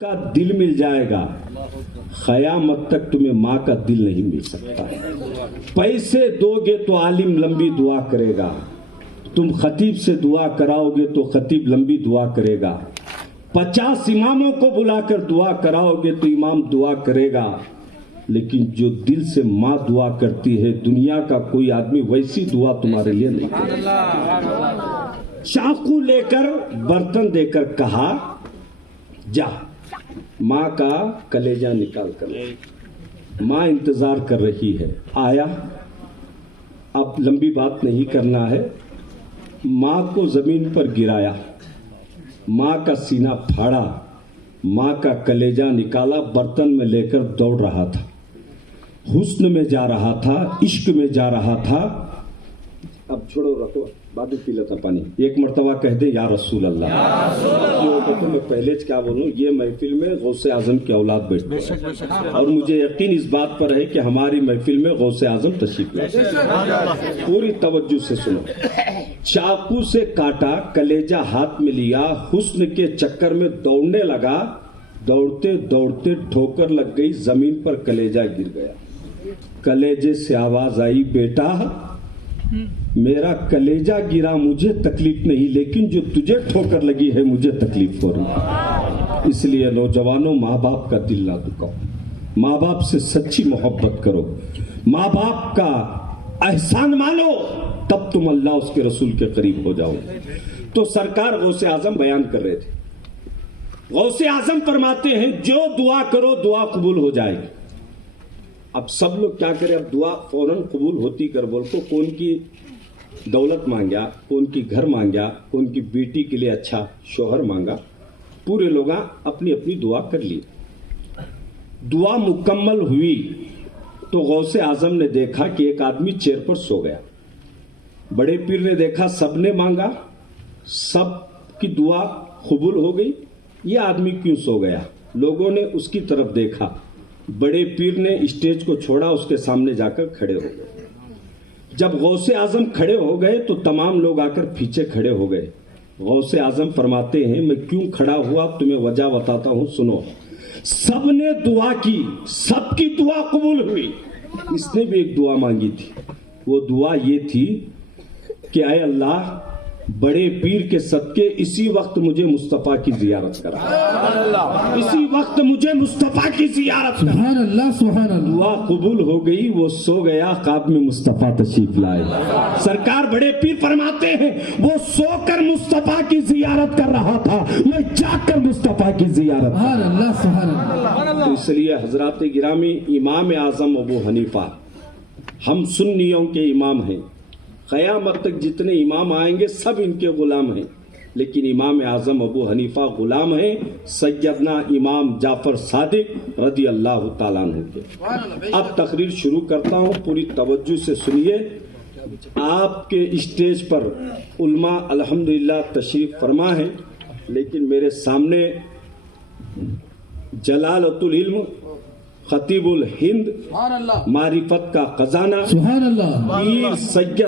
کا دل مل جائے گا، قیامت تک تمہیں ماں کا دل نہیں مل سکتا۔ پیسے دو گے تو عالم لمبی دعا کرے گا، تم خطیب سے دعا کراؤ گے تو خطیب لمبی دعا کرے گا، 50 اماموں کو بلا کر دعا کراؤ گے تو امام دعا کرے گا، لیکن جو دل سے ماں دعا کرتی ہے دنیا کا کوئی آدمی ویسی دعا تمہارے لیے نہیں کرے گا۔ چاقو لے کر برتن دے کر کہا جا ماں کا کلیجہ نکال کر، ماں انتظار کر رہی ہے، آیا۔ اب لمبی بات نہیں کرنا ہے، ماں کو زمین پر گرایا، ماں کا سینہ پھاڑا، ماں کا کلیجہ نکالا، برتن میں لے کر دوڑ رہا تھا، حسن میں جا رہا تھا، عشق میں جا رہا تھا۔ اب چھوڑو رکھو، بعد پی لیتا پانی، ایک مرتبہ کہہ دے یا رسول اللہ۔ میں پہلے کیا بولوں، یہ محفل میں غوث اعظم کی اولاد بیٹھتی ہے اور مجھے یقین اس بات پر ہے کہ ہماری محفل میں غوث اعظم تشریف لائے۔ پوری توجہ سے سنو۔ چاقو سے کاٹا، کلیجہ ہاتھ میں لیا، حسن کے چکر میں دوڑنے لگا، دوڑتے دوڑتے ٹھوکر لگ گئی، زمین پر کلیجہ گر گیا۔ کلیجے سے آواز آئی، بیٹا میرا کلیجہ گرا مجھے تکلیف نہیں، لیکن جو تجھے ٹھوکر لگی ہے مجھے تکلیف ہو رہی۔ اس لیے نوجوانوں، ماں باپ کا دل نہ دکھاؤ، ماں باپ سے سچی محبت کرو، ماں باپ کا احسان مانو، تب تم اللہ اس کے رسول کے قریب ہو جاؤ۔ تو سرکار غوث اعظم بیان کر رہے تھے، غوث اعظم فرماتے ہیں جو دعا کرو دعا قبول ہو جائے گی۔ اب سب لوگ کیا کریں، اب دعا فوراً قبول ہوتی کر بول کو، کون کی دولت مانگیا، کون کی گھر مانگیا، کون کی بیٹی کے لیے اچھا شوہر مانگا، پورے لوگ اپنی اپنی دعا کر لی۔ دعا مکمل ہوئی تو غوث اعظم نے دیکھا کہ ایک آدمی چیئر پر سو گیا۔ بڑے پیر نے دیکھا سب نے مانگا، سب کی دعا قبول ہو گئی، یہ آدمی کیوں سو گیا؟ لوگوں نے اس کی طرف دیکھا، بڑے پیر نے اسٹیج کو چھوڑا، اس کے سامنے جا کر کھڑے ہو گئے۔ جب غوث اعظم کھڑے ہو گئے تو تمام لوگ آ کر پیچھے کھڑے ہو گئے۔ غوث اعظم فرماتے ہیں میں کیوں کھڑا ہوا تمہیں وجہ بتاتا ہوں، سنو۔ سب نے دعا کی، سب کی دعا قبول ہوئی، اس نے بھی ایک دعا مانگی تھی، وہ دعا یہ تھی کہ اے اللہ بڑے پیر کے صدقے اسی وقت مجھے مصطفیٰ کی زیارت کرا، اسی وقت مجھے مصطفیٰ کی زیارت کرا۔ سبحان اللہ سبحان اللہ۔ دعا قبول ہو گئی، وہ سو گیا، خواب میں مصطفیٰ تشریف لائے۔ سرکار بڑے پیر فرماتے ہیں وہ سو کر مصطفیٰ کی زیارت کر رہا تھا، میں جاگ کر مصطفیٰ کی زیارت۔ سبحان اللہ سبحان اللہ۔ تو اس لیے حضرات گرامی، امام اعظم ابو حنیفہ ہم سنیوں کے امام ہیں، قیامت تک جتنے امام آئیں گے سب ان کے غلام ہیں، لیکن امام اعظم ابو حنیفہ غلام ہیں سیدنا امام جعفر صادق رضی اللہ تعالیٰ عنہ کے۔ اب تقریر شروع کرتا ہوں، پوری توجہ سے سنیے۔ آپ کے اسٹیج پر علماء الحمدللہ تشریف فرما ہے، لیکن میرے سامنے جلالت العلم، خطیب الہند، معرفت کا خزانہ، سبحان اللہ، پیر سید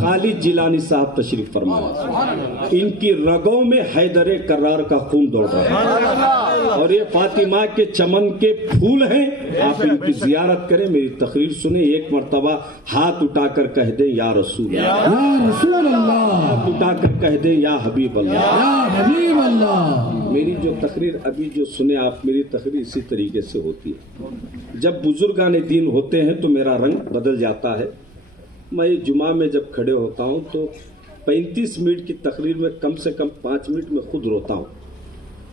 خالد جیلانی صاحب تشریف فرمائے۔ ان کی رگوں میں حیدر کرار کا خون دوڑ رہا ہے اور یہ فاطمہ کے چمن کے پھول ہیں، آپ ان کی زیارت کریں، میری تقریر سنیں، ایک مرتبہ ہاتھ اٹھا کر کہہ دیں یا رسول اللہ، یا رسول اللہ، ہاتھ اٹھا کر کہہ دیں یا حبیب اللہ، یا حبیب اللہ۔ میری جو تقریر ابھی جو سنے آپ، میری تقریر اسی طریقے سے ہوتی ہے۔ جب بزرگان دین ہوتے ہیں تو میرا رنگ بدل جاتا ہے۔ میں جمعہ میں جب کھڑے ہوتا ہوں تو 35 منٹ کی تقریر میں کم سے کم 5 منٹ میں خود روتا ہوں۔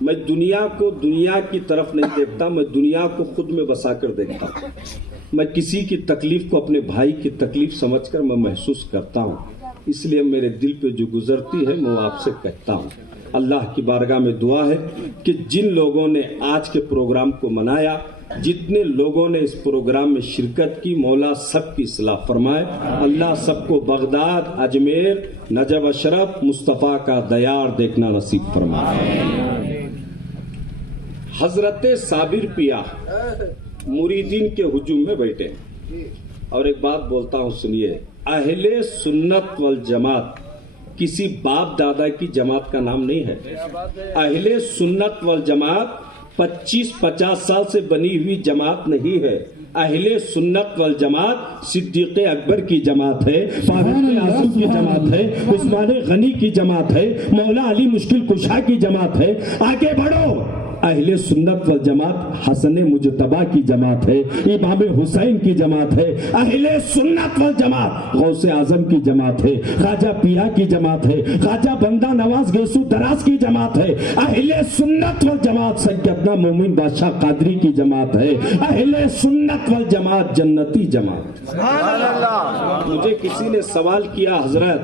میں دنیا کو دنیا کی طرف نہیں دیکھتا، میں دنیا کو خود میں بسا کر دیکھتا ہوں۔ میں کسی کی تکلیف کو اپنے بھائی کی تکلیف سمجھ کر میں محسوس کرتا ہوں، اس لیے میرے دل پہ جو گزرتی ہے میں آپ سے کہتا ہوں۔ اللہ کی بارگاہ میں دعا ہے کہ جن لوگوں نے آج کے پروگرام کو منایا، جتنے لوگوں نے اس پروگرام میں شرکت کی، مولا سب کی اصلاح فرمائے، اللہ سب کو بغداد، اجمیر، نجف اشرف، مصطفیٰ کا دیار دیکھنا نصیب فرمائے۔ حضرت صابر پیا مریدین کے ہجوم میں بیٹھے، اور ایک بات بولتا ہوں سنیے، اہل سنت والجماعت کسی باپ دادا کی جماعت کا نام نہیں ہے۔ اہل سنت والجماعت 25-50 साल से बनी हुई जमात नहीं है। अहले सुन्नत वल जमात सिद्दीक अकबर की जमात है, फारूक आजम की जमात है, उस्मान गनी की जमात है, मौला अली मुश्किल कुशा की जमात है। आगे बढ़ो। अहले सुन्नत वल जमात हसन मुजतबा की जमात है, इमाम हुसैन की जमात है। अहले सुन्नत वल जमात गौसे आजम की जमात है, ख्वाजा पिया की जमात है, ख्वाजा बंदा नवाज गेसु दराज की जमात है। अहले सुन्नत वल जमात सैयदना मोमिन बादशाह कादरी की जमात है। अहले सुन्नत वल जमात जन्नती जमात। मुझे किसी ने सवाल किया, हजरत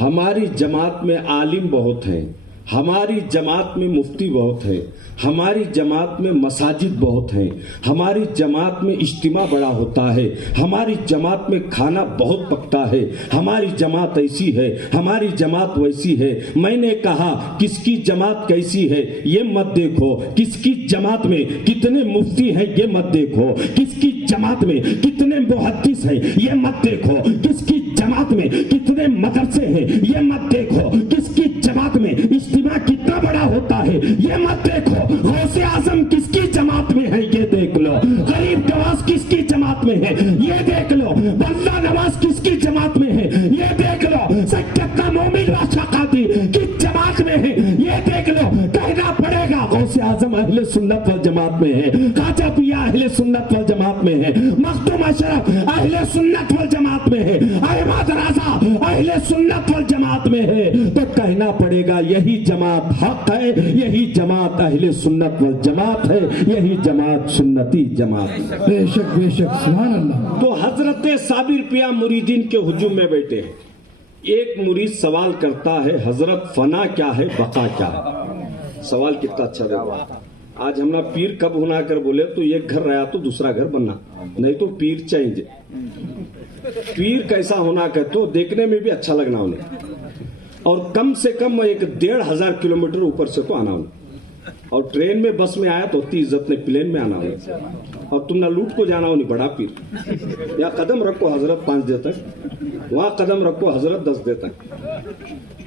हमारी जमात में आलिम बहुत हैं, हमारी जमात में मुफ्ती बहुत है, हमारी जमात में मसाजिद बहुत हैं, हमारी जमात में इज्तिमा बड़ा होता है, हमारी जमात में खाना बहुत पकता है, हमारी जमात ऐसी है, हमारी जमात वैसी है। मैंने कहा किसकी जमात कैसी है ये मत देखो, किसकी जमात में कितने मुफ्ती हैं ये मत देखो, किसकी जमात में कितने मुहद्दिस हैं ये मत देखो, किसकी जमात में कितने मदरसे हैं ये मत देखो, किसकी जमात में इज्तिमा कितना बड़ा होता है ये मत देखो, गौसे आजम किसकी जमात में है ये देख लो, गरीब नवाज किसकी जमात में है ये देख लो, बंदा नवाज किसकी जमात में है ये देख लो, सैयदना मोमिन बादशाह कादरी किस जमात में है ये देख लो। कहना पड़ेगा गौसे आजम अहले सुन्नत वल जमात में है, ख्वाजा पिया अहले सुन्नत वल जमात में है, मखदूम अशरफ अहले सुन्नत वल जमात में है, अहमद रजा अहले सुन्नत वल जमात में है। तो कहना पड़ेगा यही जमात हक है, यही जमात अहले सुन्नत वल जमात है, यही जमात सुन्नती जमात। बेशक बेशक, सुभान अल्लाह। तो हजरत साबिर पिया मुरीदीन के हुजूम में बैठे हैं। एक मुरीद सवाल करता है, हजरत फना क्या है, बका क्या है? सवाल कितना अच्छा देखो। आज हमारा पीर कब होना कर बोले तो एक घर रहा तो दूसरा घर बनना, नहीं तो पीर चेंज। पीर कैसा होना कह तो देखने में भी अच्छा लगना उन्हें, और कम से कम 1,500 किलोमीटर ऊपर से तो आना उन्हें, और ट्रेन में बस में आया तो उतनी इज्जत नहीं, प्लेन में आना उन्हें, और तुम ना लूट को जाना उन्हें बड़ा पीर। या कदम रखो हजरत 5 देर तक, वहाँ कदम रखो हजरत 10 देर तक।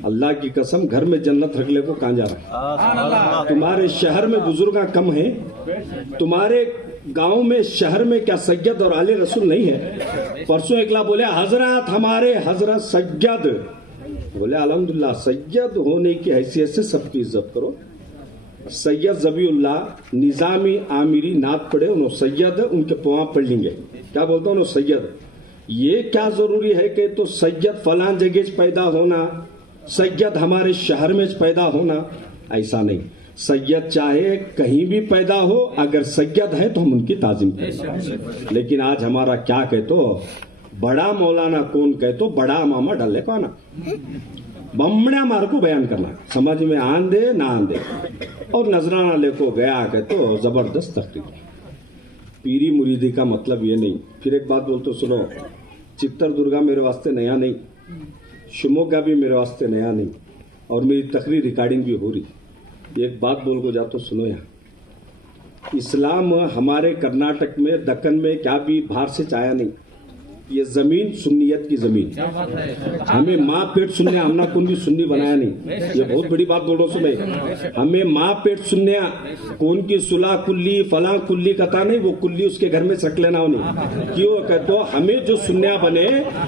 अल्लाह की कसम घर में जन्नत रख ले को कहाँ जा रहा है? तुम्हारे शहर में बुजुर्ग कम है, तुम्हारे गांव में शहर में क्या सैयद और आले रसूल नहीं है? परसों एकला बोले हजरत हमारे हजरत सैयद, बोले अल्हम्दुलिल्लाह, सैयद होने की हैसियत से सबकी इज्जत करो। सैयद जबीउल्लाह निजामी आमिरी नात पढ़े, उन्होंने सैयद उनके पवा पढ़ लेंगे, क्या बोलते उन्होंने सैयद। ये क्या जरूरी है कि तो सैयद फलां जगह पैदा होना, सैयद हमारे शहर में पैदा होना, ऐसा नहीं। सैयद चाहे कहीं भी पैदा हो, अगर सैयद है तो हम उनकी ताजीम करें। लेकिन आज हमारा क्या कहतो, बड़ा मौलाना कौन कहतो, बड़ा मामा डल्ले पाना, बमड़ा मार को बयान करना, समझ में आन दे ना आन दे, और नजराना लेको गया कहतो जबरदस्त तकरीर। पीरी मुरीदी का मतलब ये नहीं। फिर एक बात बोलते सुनो, चित्तर दुर्गा मेरे वास्ते नया नहीं, शिमोगा भी मेरे वास्ते नया नहीं, और मेरी तकरीर रिकॉर्डिंग भी हो रही। एक बात बोल को जातो सुनो, यहाँ इस्लाम हमारे कर्नाटक में दक्कन में क्या भी बाहर से चाया नहीं। ये जमीन सुन्नियत की जमीन, हमें माँ पेट सुनने हमना कौन भी सुन्नी बनाया नहीं। ये बहुत बड़ी बात बोल रहा हूँ सुने, हमें माँ पेट सुनने कौन की सुला कुल्ली फला कुल्ली कथा नहीं, वो कुल्ली उसके घर में सक लेना उन्हें क्यों कहते। हमें जो सुन्या बने,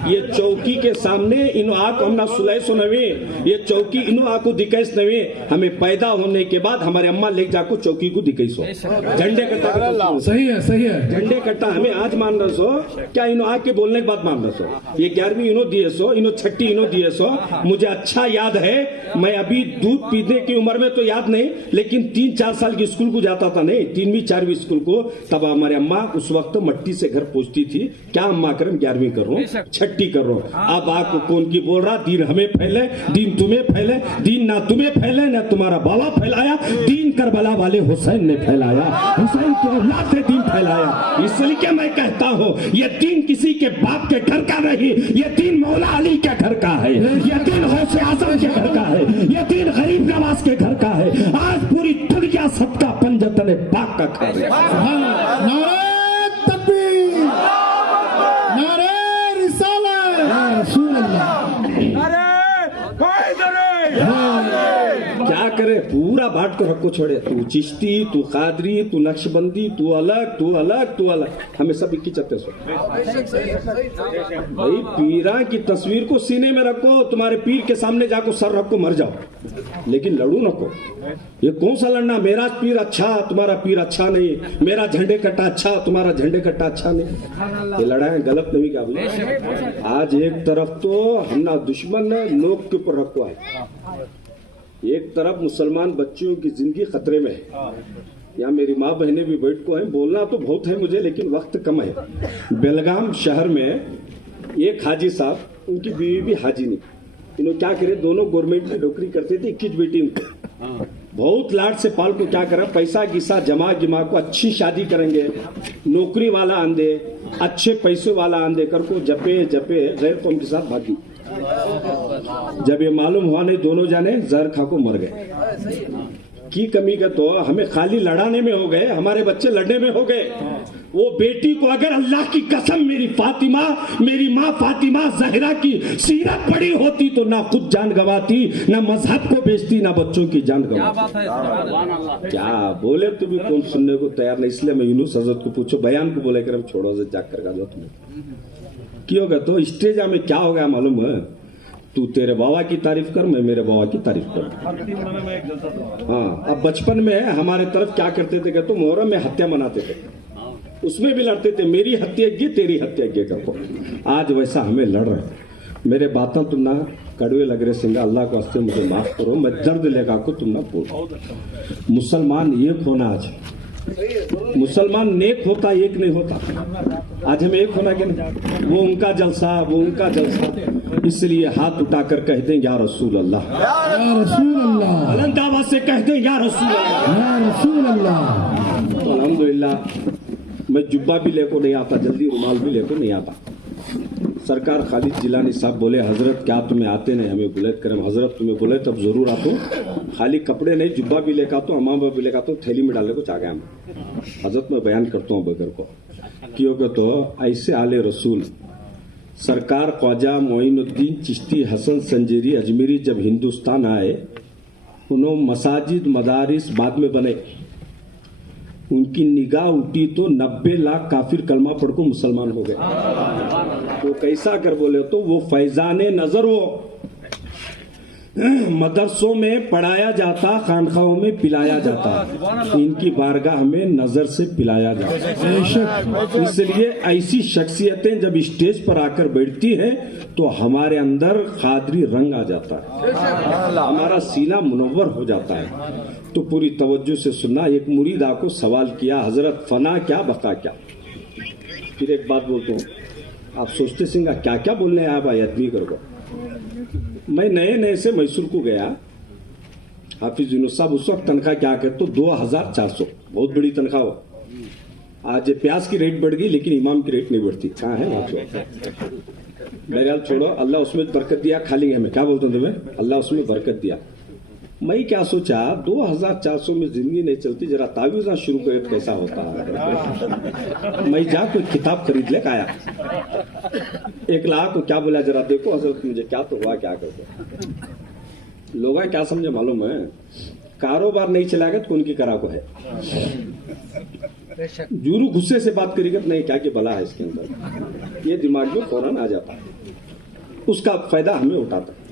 ये चौकी के सामने इन आँख हमना सुलाई सो नवे, ये चौकी इन आँख को दिखाइस नवे, हमें पैदा होने के बाद हमारे अम्मा ले जाको चौकी को दिखाइसो। झंडे कट्टा सही है, सही है, झंडे कट्टा हमें आज मान रहा सो, क्या इन आँख के बोलने के बाद मान रहा सो। ये 11वीं इनो दिए सो, इनो 6ठी इनो दिए सो। मुझे अच्छा याद है, मैं अभी दूध पीने की उम्र में तो याद नहीं, लेकिन 3-4 साल की स्कूल को जाता था, नहीं 3वीं 4वीं स्कूल को, तब हमारे अम्मा उस वक्त मट्टी से घर पहुंचती थी। क्या अम्मा कर 11वीं कर रहा हूँ, 6ठी कर रहा हूँ। अब आपको कौन की बोल रहा, दीन हमें फैले, दीन तुम्हें फैले, दीन ना तुम्हें फैले ना तुम्हारा बाबा फैलाया, दीन करबला वाले हुसैन ने फैलाया, हुसैन की औलाद ने दीन फैलाया। इसलिए मैं कहता हूँ ये दीन किसी के बाप के घर का नहीं, ये दीन मौला अली के घर का है, ये दीन गौसे आजम के घर का है, ये दीन गरीब नवाज के घर का है। आज पूरी दुनिया सबका पंजतन पाक का खा रही है। नारे तकबीर, नारे रिसालत, या रसूल अल्लाह, क्या करे, पूरा पूरा बांट कर रखो छोड़े, तू चिश्ती, तू कादरी, तू नक्शबंदी, तू अलग तू अलग तू अलग, हमें सब इक्की चत्ते सो। भाई पीरा की तस्वीर को सीने में रखो, तुम्हारे पीर के सामने जाको सर रखो, मर जाओ, लेकिन लड़ू नको। ये कौन सा लड़ना, मेरा पीर अच्छा तुम्हारा पीर अच्छा नहीं, मेरा झंडे कट्टा अच्छा तुम्हारा झंडे कट्टा अच्छा नहीं, ये लड़ाई गलत नहीं क्या भाई। आज एक तरफ तो हमना दुश्मन लोग के ऊपर रखो है, एक तरफ मुसलमान बच्चियों की जिंदगी खतरे में है। यहाँ मेरी माँ बहनें भी बैठ को हैं, बोलना तो बहुत है मुझे लेकिन वक्त कम है। बेलगाम शहर में एक हाजी साहब, उनकी बीवी भी हाजी नहीं, इन्होंने क्या करे, दोनों गवर्नमेंट में नौकरी करते थे, 21 बेटी उनके, बहुत लाड से पाल को क्या करा, पैसा गिसा जमा गिमा को अच्छी शादी करेंगे, नौकरी वाला आंधे, अच्छे पैसे वाला आंधे कर को जपे जपे गैर कौम के साथ भागी। जब ये मालूम हुआ नहीं, दोनों जाने जहर खा को मर गए। की कमी का तो हमें खाली लड़ाने में हो गए, हमारे बच्चे लड़ने में हो गए। वो बेटी को अगर अल्लाह की कसम मेरी फातिमा, मेरी माँ फातिमा जहरा की सीरत पड़ी होती तो ना खुद जान गवाती, ना मजहब को बेचती, ना बच्चों की जान गवाती। क्या बोले तो भी कौन सुनने को तैयार नहीं, इसलिए मैं यूनुस हजरत को पूछो, बयान को बोले कर हम छोड़ो हजरत, जाग कर जाओ तुम्हें क्यों होगा। तो स्टेज में क्या हो गया मालूम है, तू तेरे बाबा की तारीफ कर, मैं मेरे बाबा की तारीफ कर। हाँ, अब बचपन में हमारे तरफ क्या करते थे, तो मुहर्रम में हत्या मनाते थे, उसमें भी लड़ते थे, मेरी हत्या की तेरी हत्या की करको। आज वैसा हमें लड़ रहे। मेरे बातें तुम ना कड़वे लग रहे सिंगा, अल्लाह को वास्ते मुझे माफ करो, मैं दर्द लेगा को तुम ना बोलो। मुसलमान एक होना, आज मुसलमान नेक होता एक नहीं होता। आज हमें एक होना कि नहीं, वो उनका जलसा वो उनका जलसा, इसलिए हाथ उठाकर कह दें या रसूल अल्लाह, या रसूल अल्लाह, बुलंद आवाज से कह दें या रसूल अल्लाह, या रसूल अल्लाह। तो अल्हम्दुलिल्लाह मैं जुब्बा भी लेको नहीं आता, जल्दी रुमाल भी लेको नहीं आता। सरकार खालिद जिलानी साहब बोले, हजरत क्या तुम्हें आते नहीं, हमें बुलेट करें। हजरत तुम्हें बोले तब जरूर आता हूँ, खाली कपड़े नहीं जुब्बा भी लेकर आता हूँ, अमामा भी लेकर आता हूँ, थैली में डालने को चाह गया। हजरत मैं बयान करता हूँ बगर को क्योंकि तो ऐसे आले रसूल सरकार ख्वाजा मोइनुद्दीन चिश्ती हसन संजेरी अजमेरी जब हिंदुस्तान आए, उन्होंने मसाजिद मदारिस बाद में बने, उनकी निगाह उठी तो 90 लाख काफिर कलमा पढ़ को मुसलमान हो गए। तो कैसा कर बोले तो वो फैजाने नजर वो मदरसों में पढ़ाया जाता, खानखाओं में पिलाया जाता, इनकी बारगाह में नजर से पिलाया जाता। इसलिए ऐसी शख्सियतें जब स्टेज पर आकर बैठती हैं तो हमारे अंदर खादरी रंग आ जाता है, हमारा सीना मुनव्वर हो जाता है। तो पूरी तवज्जो से सुनना। एक मुरीदा को सवाल किया, हजरत फना क्या बका क्या। फिर एक बात बोलता हूँ, आप सोचते सिंगा क्या क्या बोलने आया भाई आदमी करो। मैं नए नए से मैसूर को गया, हाफिज यूनुस साहब उस वक्त तनख्वाह क्या कहते तो 2400, बहुत बड़ी तनख्वाह हो। आज प्याज की रेट बढ़ गई लेकिन इमाम की रेट नहीं बढ़ती, कहाँ है वहाँ। मेरे छोड़ो, अल्लाह उसमें बरकत दिया, खा लेंगे हमें, क्या बोलते हैं तुम्हें, अल्लाह उसमें बरकत दिया। मैं क्या सोचा 2400 में जिंदगी नहीं चलती, जरा तावीज़ शुरू करे तो कैसा होता है। मैं जा कोई किताब खरीद ले आया, 1 लाख को क्या बोला, जरा देखो हजरत मुझे क्या तो हुआ, क्या करते लोग क्या समझे मालूम है, कारोबार नहीं चलाएगा तो उनकी करा को है। जूरू गुस्से से बात करेगा तो नहीं क्या कि भला है इसके अंदर, ये दिमाग में फौरन आ जाता है, उसका फायदा हमें उठाता है।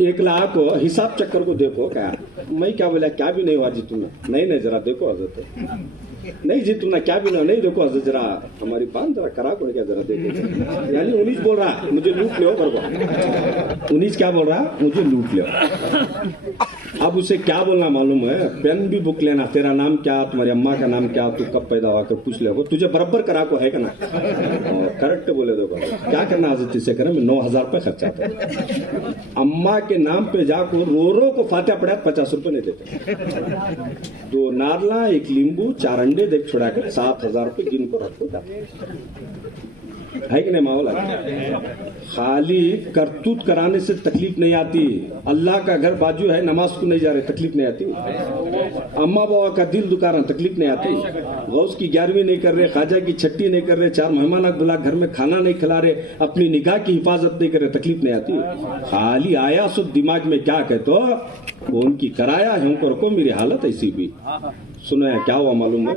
1 लाख को हिसाब चक्कर को देखो क्या, मैं क्या बोला क्या भी नहीं हुआ जी तुमने, नहीं जरा देखो हजरत, नहीं जी तुमने क्या भी नहीं देखो हजरत, जरा हमारी बात जरा करा को क्या जरा देखो। यानी 19 बोल रहा है मुझे लूट लो, 19 क्या बोल रहा है मुझे लूट लो। अब उसे क्या बोलना मालूम है, पेन भी बुक लेना, तेरा नाम क्या, तुम्हारी अम्मा का नाम क्या, तू कब पैदा हुआ कर पूछ ले, तुझे बराबर करा को है ना, करेक्ट बोले देखो क्या करना हजरत इसे करें, मैं 9000 रुपये खर्चा था। अम्मा के नाम पे जाकर रो को फातिहा पड़ा, 50 रुपये नहीं देते, 2 नारला 1 नींबू 4 अंडे देख छुड़ा कर 7000 रुपये गिन को रखो जाते। ہے کہ نہیں माहौल खाली करतूत कराने से तकलीफ नहीं आती अल्लाह का घर बाजू है नमाज को नहीं जा रहे तकलीफ नहीं आती अम्मा बाबा का दिल दुखा रहा तकलीफ नहीं आती गौस की 11वीं नहीं कर रहे ख्वाजा की छठी नहीं कर रहे 4 मेहमान बुला घर में खाना नहीं खिला रहे अपनी निगाह की हिफाजत नहीं कर रहे तकलीफ नहीं आती खाली आया सो दिमाग में क्या कहते वो उनकी कराया है उनको रखो मेरी हालत ऐसी हुई सुनो है क्या हुआ मालूम है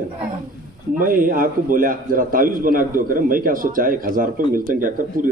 मैं आपको बोला जरा तावीज बना के दो करे मैं क्या सोचा 1000 रुपये मिलते हैं क्या कर पूरी